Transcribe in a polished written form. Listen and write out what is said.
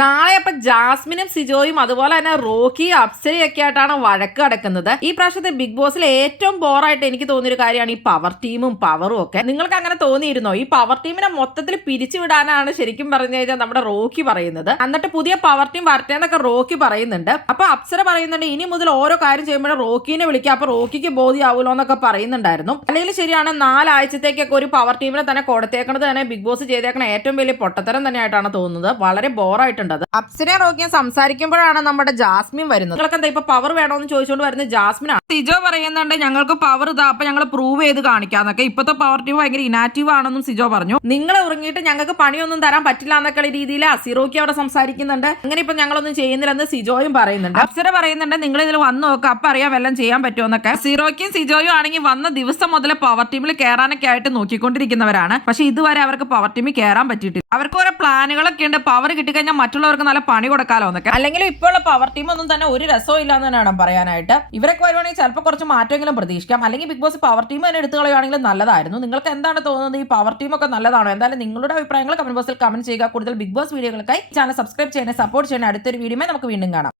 നാളെ അപ്പൊ ജാസ്മിനും സിജോയും അതുപോലെ തന്നെ റോക്കി അപ്സരയും ഒക്കെ ആയിട്ടാണ് വഴക്ക് കിടക്കുന്നത്. ഈ പ്രാവശ്യത്തെ ബിഗ് ബോസിൽ ഏറ്റവും ബോറായിട്ട് എനിക്ക് തോന്നിയൊരു കാര്യമാണ് ഈ പവർ ടീമും പവറും ഒക്കെ. നിങ്ങൾക്ക് അങ്ങനെ തോന്നിയിരുന്നോ? ഈ പവർ ടീമിനെ മൊത്തത്തിൽ പിരിച്ചുവിടാനാണ് ശരിക്കും പറഞ്ഞു കഴിഞ്ഞാൽ നമ്മുടെ റോക്കി പറയുന്നത്. എന്നിട്ട് പുതിയ പവർ ടീം വരട്ടേന്നൊക്കെ റോക്കി പറയുന്നുണ്ട്. അപ്പൊ അപ്സര പറയുന്നുണ്ട് ഇനി മുതൽ ഓരോ കാര്യം ചെയ്യുമ്പോഴും റോക്കിനെ വിളിക്കുക, അപ്പൊ റോക്കിക്ക് ബോധ്യമാവൂലോ എന്നൊക്കെ പറയുന്നുണ്ടായിരുന്നു. അല്ലെങ്കിൽ ശരിയാണ്, 4 ആഴ്ചത്തേക്കൊക്കെ ഒരു പവർ ടീമിനെ തന്നെ കൊടുത്തേക്കണത് തന്നെ ബിഗ് ബോസ് ചെയ്തേക്കണ ഏറ്റവും വലിയ പൊട്ടത്തരം തന്നെയായിട്ടാണ് തോന്നുന്നത്. വളരെ ബോറായിട്ട്. അപ്സര റോക്കിയും സംസാരിക്കുമ്പോഴാണ് നമ്മുടെ ജാസ്മിൻ വരുന്നത്. നിങ്ങൾക്ക് എന്താ ഇപ്പൊ പവർ വേണോന്ന് ചോദിച്ചുകൊണ്ട് വരുന്നത് ജാസ്മിനാണ്. സിജോ പറയുന്നുണ്ട് ഞങ്ങൾക്ക് പവർ ഇതാ, അപ്പൊ ഞങ്ങൾ പ്രൂവ് ചെയ്ത് കാണിക്കാന്നൊക്കെ. ഇപ്പത്തെ പവർ ടീം ഭയങ്കര ഇനാക്റ്റീവ് ആണെന്നും സിജോ പറഞ്ഞു. നിങ്ങൾ ഉറങ്ങിയിട്ട് ഞങ്ങൾക്ക് പണിയൊന്നും തരാൻ പറ്റില്ല എന്നൊക്കെ രീതിയിൽ സിറോക്കി അവിടെ സംസാരിക്കുന്നുണ്ട്. അങ്ങനെ ഇപ്പൊ ഞങ്ങളൊന്നും ചെയ്യുന്നില്ലെന്ന് സിജോയും പറയുന്നുണ്ട്. അപ്സര പറയുന്നുണ്ട് നിങ്ങൾ ഇതിൽ വന്ന് നോക്കുക, അപ്പൊ അറിയാം വല്ലതും ചെയ്യാൻ പറ്റുമെന്നൊക്കെ. സിറോക്കിയും സിജോയും ആണെങ്കിൽ വന്ന ദിവസം മുതൽ പവർ ടീമിൽ കയറാനൊക്കെ ആയിട്ട് നോക്കിക്കൊണ്ടിരിക്കുന്നവരാണ്. പക്ഷെ ഇതുവരെ അവർക്ക് പവർ ടീമിൽ കയറാൻ പറ്റിയിട്ടില്ല. അവർക്ക് ഓരോ പ്ലാനുകളൊക്കെ ഉണ്ട്. പവർ കിട്ടിക്കഴിഞ്ഞാൽ മറ്റുള്ളവർക്ക് നല്ല പണി കൊടുക്കാലോ എന്നൊക്കെ. അല്ലെങ്കിൽ ഇപ്പോഴുള്ള പവർ ടീം ഒന്നും തന്നെ ഒരു രസവും ഇല്ലാന്ന് തന്നെ വേണം പറയാനായിട്ട്. ഇവരൊക്കെ വരുവാണെങ്കിൽ ചിലപ്പോൾ കുറച്ച് മാറ്റമെങ്കിലും പ്രതീക്ഷിക്കാം. അല്ലെങ്കിൽ ബിഗ് ബോസ് പവർ ടീം തന്നെ എടുത്തു കളയുവാണെങ്കിൽ നല്ലതായിരുന്നു. നിങ്ങൾക്ക് എന്താണ് തോന്നുന്നത്? ഈ പവർ ടീം ഒക്കെ നല്ലതാണോ? എന്തായാലും നിങ്ങളുടെ അഭിപ്രായങ്ങൾ കമന്റ് ബോക്സിൽ കമന്റ് ചെയ്യുക. കൂടുതൽ ബിഗ് ബോസ് വീഡിയോകൾക്കായി ചാനൽ സബ്സ്ക്രൈബ് ചെയ്യാൻ, സപ്പോർട്ട് ചെയ്യാൻ. അടുത്തൊരു വീഡിയോ നമുക്ക് വീണ്ടും കാണാം.